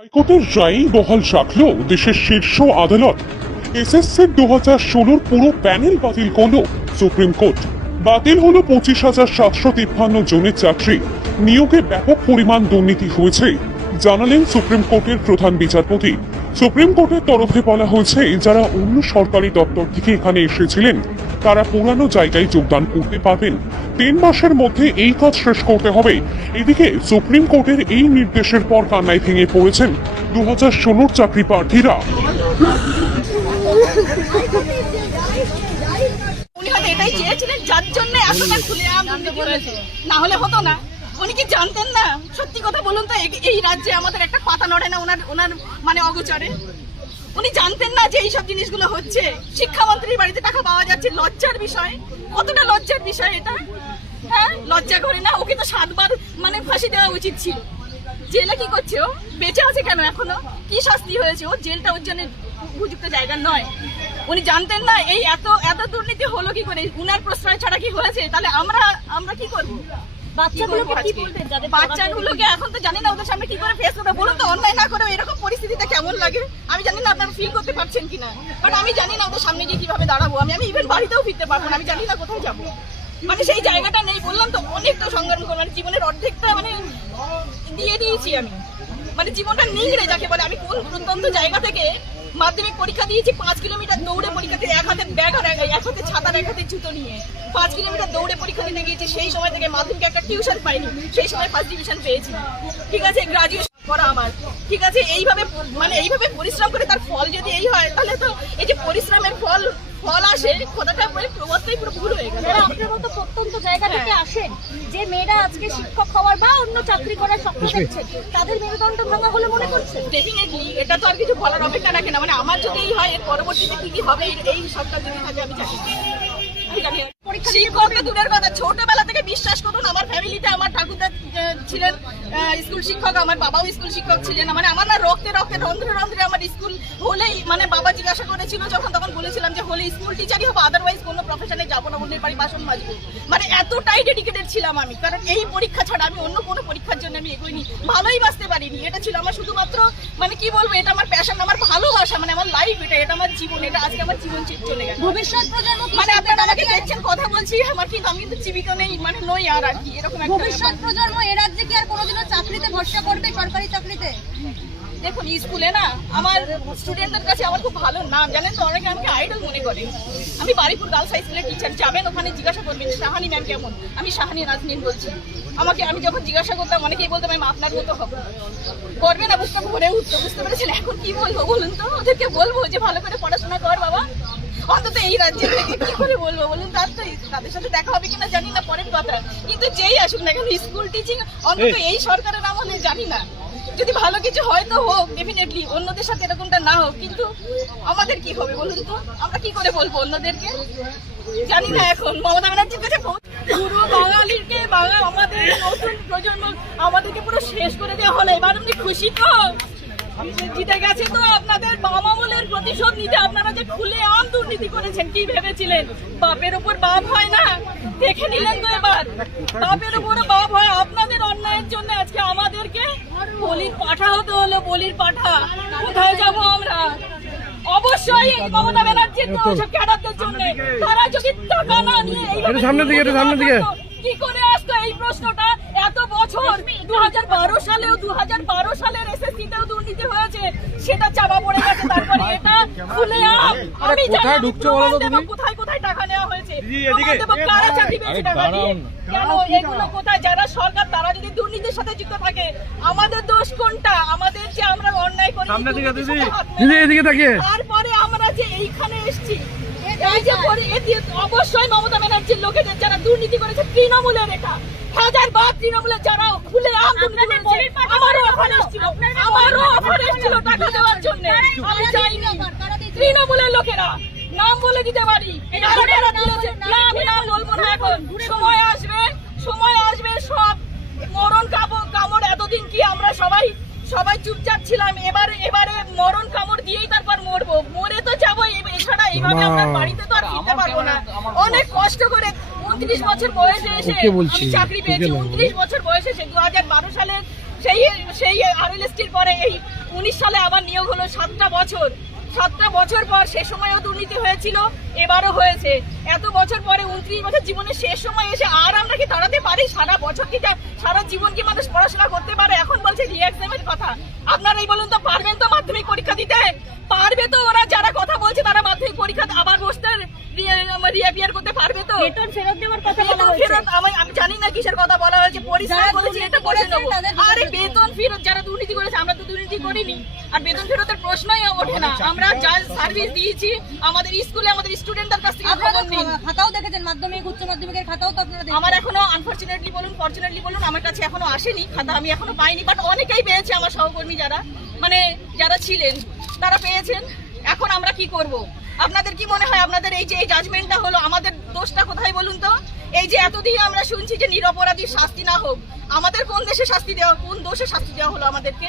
হাইকোর্টের রায় বহাল রাখল দেশের শীর্ষ আদালত। এসএসসির দু হাজার ষোলোর পুরো প্যানেল বাতিল করল সুপ্রিম কোর্ট। বাতিল হলো পঁচিশ হাজার সাতশো তিপ্পান্ন জনের চাকরি। নিয়োগে ব্যাপক পরিমাণ দুর্নীতি হয়েছে, জানালেন সুপ্রিম কোর্টের প্রধান বিচারপতি। সুপ্রিম কোর্টের তরফে বলা হয়েছে, যারা অন্য সরকারি দপ্তর থেকে এখানে এসেছিলেন তারা পুরানো জায়গায় যোগদান করতে পারবেন। তিন মাসের মধ্যে এই কাজ শেষ করতে হবে। এদিকে সুপ্রিম কোর্টের এই নির্দেশের পর কান্নায় ভেঙে পড়েছেন দু হাজার ষোলোর চাকরি প্রার্থীরা। উনি এটাই যার না হলে হতো না। উনি কি জানতেন না? সত্যি কথা বলুন তো এই রাজ্যে আমাদের একটা পাতা নড়ে না ওনার ওনার মানে অগোচরে? উনি জানতেন না যে এইসব জিনিসগুলো হচ্ছে। শিক্ষামন্ত্রীর বাড়িতে টাকা পাওয়া যাচ্ছে, লজ্জার বিষয়। কতটা লজ্জার বিষয় এটা? হ্যাঁ? লজ্জা করে না? ওকে তো সাতবার মানে ফাঁসি দেওয়া উচিত ছিল। জেলে কি করছে ও? বেঁচে আছে কেন এখনও? কি শাস্তি হয়েছে? ও জেলটা ওর জন্য উপযুক্ত জায়গা নয়। উনি জানতেন না, এই এত এত দুর্নীতি হলো কি করে? উনার প্রশ্রয় ছাড়া কি হয়েছে? তাহলে আমরা আমরা কি করব? বাচ্চাগুলোকে এখন তো জানি না ওদের সামনে কি করে ফেস করবে বলুন তো অন্যায় না করে এরকম পরিস্থিতিতে কেমন লাগে? আমি জানি না আপনারা ফিল করতে পারছেন কিনা বাট আমি জানি না ওদের সামনে গিয়ে কীভাবে দাঁড়াবো। আমি আমি ইভেন বাড়িতেও ফিরতে পারব না আমি জানি না কোথায় যাব। মানে সেই জায়গাটা নেই বললাম তো অনেকটা সংগ্রাম করব মানে জীবনের অর্ধেকটা মানে দিয়ে দিয়েছি আমি। মানে জীবনটা নিংড়ে যাকে বলে আমি কোন প্রত্যন্ত জায়গা থেকে মাধ্যমিক পরীক্ষা দিয়েছি, পাঁচ কিলোমিটার দৌড়ে পরীক্ষা দিয়ে এক হাতে ব্যাগ আর এক হাতে ছাতার এক হাতে জুতো নিয়ে। পাঁচ কিলোমিটার দৌড়ে পরীক্ষা দিতে গিয়েছি, সেই সময় থেকে মাধ্যমিক একটা টিউশন পাইনি, সেই সময় ফার্স্ট ডিভিশন পেয়েছি। ঠিক আছে গ্রাজুয়েশন করা আমার। ঠিক আছে, এইভাবে মানে এইভাবে পরিশ্রম করে তার ফল যদি এই হয়, তাহলে তো এই যে পরিশ্রমের ফল ফল আসে, কথাটা বলে প্রবাদটাই পুরো ভুল হয়ে গেল। আপনার মতো প্রত্যন্ত জায়গা থেকে। আসেন। যে মেয়েরা আজকে শিক্ষক হওয়ার বা অন্য চাকরি করার স্বপ্ন দেখছে তাদের মেরুদণ্ড ভাঙা হলো মনে করছে? ডেফিনেটলি এটা তো আর কিছু বলার অপেক্ষা রাখে না। মানে আমার যদি এই হয় এর পরবর্তীতে কি কি হবে এই- সবটা সরকার যদি থাকে আমি জানি। শিক্ষক কথা। ছোটবেলা থেকে বিশ্বাস করুন, আমার ফ্যামিলিতে আমার ছিলেন স্কুল শিক্ষক, আমার বাবাও স্কুল শিক্ষক ছিলেন। মানে আমার না রক্তে রক্তে, রন্ধ্রে রন্ধ্রে আমার স্কুল হলেই মানে বাবা জিজ্ঞাসা করেছিল যখন তখন বলেছিলাম যে স্কুল আদারওয়াইজ কোনো যাব না বাড়ি বাসন মানে ছিলাম আমি, কারণ এই পরীক্ষা ছাড়া আমি অন্য কোনো পরীক্ষার জন্য আমি এগোইনি। ভালোই বাঁচতে পারিনি। এটা ছিল আমার শুধুমাত্র মানে কি বলব এটা আমার প্যাশন আমার ভালোবাসা মানে আমার লাইফ এটা এটা আমার জীবন এটা আজকে আমার জীবন চলে গেছে ভবিষ্যৎ প্রজন্ম মানে আপনার আপনারা আমাকে দেখছেন কথা বলছি আমার কিন্তু আমি কিন্তু জীবিকা নেই মানে নই আর আর কি এরকম একটা ভবিষ্যৎ প্রজন্ম এ রাজ্যে কি আর কোনোদিনও চাকরিতে ভরসা করবে সরকারি চাকরিতে? দেখুন স্কুলে না আমার স্টুডেন্টদের কাছে আমার খুব ভালো নাম। জানেন তো, অনেকে আমাকে আইডল মনে করে। আমি বারিপুর গার্লস হাই স্কুলের টিচার যাবেন ওখানে, জিজ্ঞাসা করবেন, শাহানি ম্যাম কেমন? আমি শাহানি নাজনীন বলছি। আমাকে, আমি যখন জিজ্ঞাসা করতাম, অনেকেই বলতাম আমি আপনার মতো হব। করবে না, বুঝতে ভরে উঠতো, বুঝতে পেরেছেন? এখন কি বলব বলুন তো? ওদেরকে বলব যে, ভালো করে পড়াশোনা কর বাবা। অন্তত এই রাজ্যে কি করে বলব বলুন? তার তো তাদের সাথে দেখা হবে কিনা জানি না পরের কথা। কিন্তু যেই আসুক না কেন স্কুল টিচিং অন্তত এই সরকারের আমলে জানি না। যদি ভালো কিছু হয় তো হোক ডেফিনেটলি অন্যদের সাথে এরকমটা না হোক কিন্তু আমাদের কি হবে বলুন তো? আমরা কি করে বলব অন্যদেরকে? জানি না এখন। মমতা ব্যানার্জির কাছে পুরো বাঙালিকে বাংলা আমাদের নতুন প্রজন্ম আমাদেরকে পুরো শেষ করে দেওয়া হলো। এবার আপনি খুশি তো? জিতে গেছে তো আপনাদের বাম আমলের প্রতিশোধ নিতে আপনারা যে খুলে আম দুর্নীতি করেছেন কি ভেবেছিলেন? বাপের উপর বাপ হয় না? দেখে নিলেন তো এবার। বাপের উপর বাপ হয়। আপনাদের অন্যায়ের জন্য আজকে আমাদেরকে বলির পাঠা হতে হলো বলির পাঠা। কোথায় যাব আমরা? অবশ্যই মমতা ব্যানার্জির তো ওসব ক্যাডারদের জন্য। তারা যদি টাকা না নিয়ে দিকে, দিকে। কি করে আসতো এই প্রশ্নটা? এত বছর দু সালেও দু হাজার বারো সালের তেও দুর্নীতি হয়েছে সেটা চাপা পড়ে গেছে তারপরে এটা খুলে আমি জানি কোথায় ঢুকছো বলো তো তুমি? কোথায় কোথায় টাকা নেওয়া হয়েছে? এদিকে। কারা চাকরি পেয়েছে টাকা দিয়ে? কেন এগুলো কোথায়? যারা সরকার তারা যদি দুর্নীতির সাথে যুক্ত থাকে আমাদের দোষ কোনটা? আমাদের যে আমরা অন্যায় করি সামনে দিকে দিদি। দিদি এদিকে তাকিয়ে। তারপরে আমরা যে এইখানে এসেছি এই যে অবশ্যই মমতা ব্যানার্জির লোকেদের যারা দুর্নীতি করেছে তৃণমূলের এটা। হাজার বার তৃণমূলের যারা খুলে আমারও এসেছিল। আমারও অফার এসেছিল টাকা দেওয়ার জন্য আমি চাইনি তৃণমূলের লোকেরা নাম বলে দিতে পারি। কারা কারা দিয়েছে? না আমি নাম বলব না এখন। সময় আসবে সময় আসবে সব মরণ কামড় এতদিন কি আমরা সবাই সবাই চুপচাপ ছিলাম এবারে এবারে মরণ কামড় দিয়েই তারপর মরবো। মরে তো যাব এছাড়া এইভাবে আমরা বাড়িতে তো আর ফিরতে পারব না। অনেক কষ্ট। করে উনত্রিশ বছর বয়সে এসে চাকরি পেয়েছি। উনত্রিশ বছর বয়সে এসে দু সালের সেই সেই আরএলএসটির পরে এই উনিশ সালে আবার নিয়োগ হলো সাতটা বছর। সাতটা বছর পর সে সময়ও দুর্নীতি হয়েছিল, এবারও হয়েছে। এত বছর পরে উনত্রিশ বছর জীবনের শেষ সময় এসে আর আমরা কি দাঁড়াতে পারি? সারা বছর কি সারা জীবন কি মানুষ পড়াশোনা করতে পারে? এখন বলছে রিএক্সামের কথা। আপনারাই বলুন তো, পারবেন তো মাধ্যমিক পরীক্ষা দিতে? পারবে তো ওরা যারা কথা বলছে তারা মাধ্যমিক পরীক্ষা আবার বসতে রিঅ্যাপিয়ার করতে পারবে তো বেতন ফেরত দেওয়ার কথা বলা হয়েছে। আমি আমি জানি না কিসের কথা বলা হয়েছে পরিষ্কার বলেছি এটা করে আরে বেতন ফেরত যারা দুর্নীতি করেছে আমরা তো দুর্নীতি করিনি। আর বেতন ফেরতের প্রশ্নই ওঠে না। আমরা যা সার্ভিস দিয়েছি আমাদের স্কুলে আমাদের স্টুডেন্টদের কাছ থেকে খবর নিন খাতাও দেখেছেন মাধ্যমিক উচ্চ মাধ্যমিকের খাতাও তো আপনারা আমার এখনও আনফরচুনেটলি বলুন ফরচুনেটলি বলুন আমার কাছে এখনও আসেনি খাতা আমি এখনও পাইনি বাট অনেকেই পেয়েছে আমার সহকর্মী যারা। মানে যারা ছিলেন তারা পেয়েছেন। এখন আমরা কি করব? আপনাদের কি মনে হয় আপনাদের এই যে এই জাজমেন্টটা হলো? আমাদের দোষটা কোথায় বলুন তো? এই যে এতদিন আমরা শুনছি যে নিরপরাধীর শাস্তি না হোক, আমাদের কোন দেশে শাস্তি দেওয়া কোন দোষে শাস্তি দেওয়া হলো আমাদেরকে?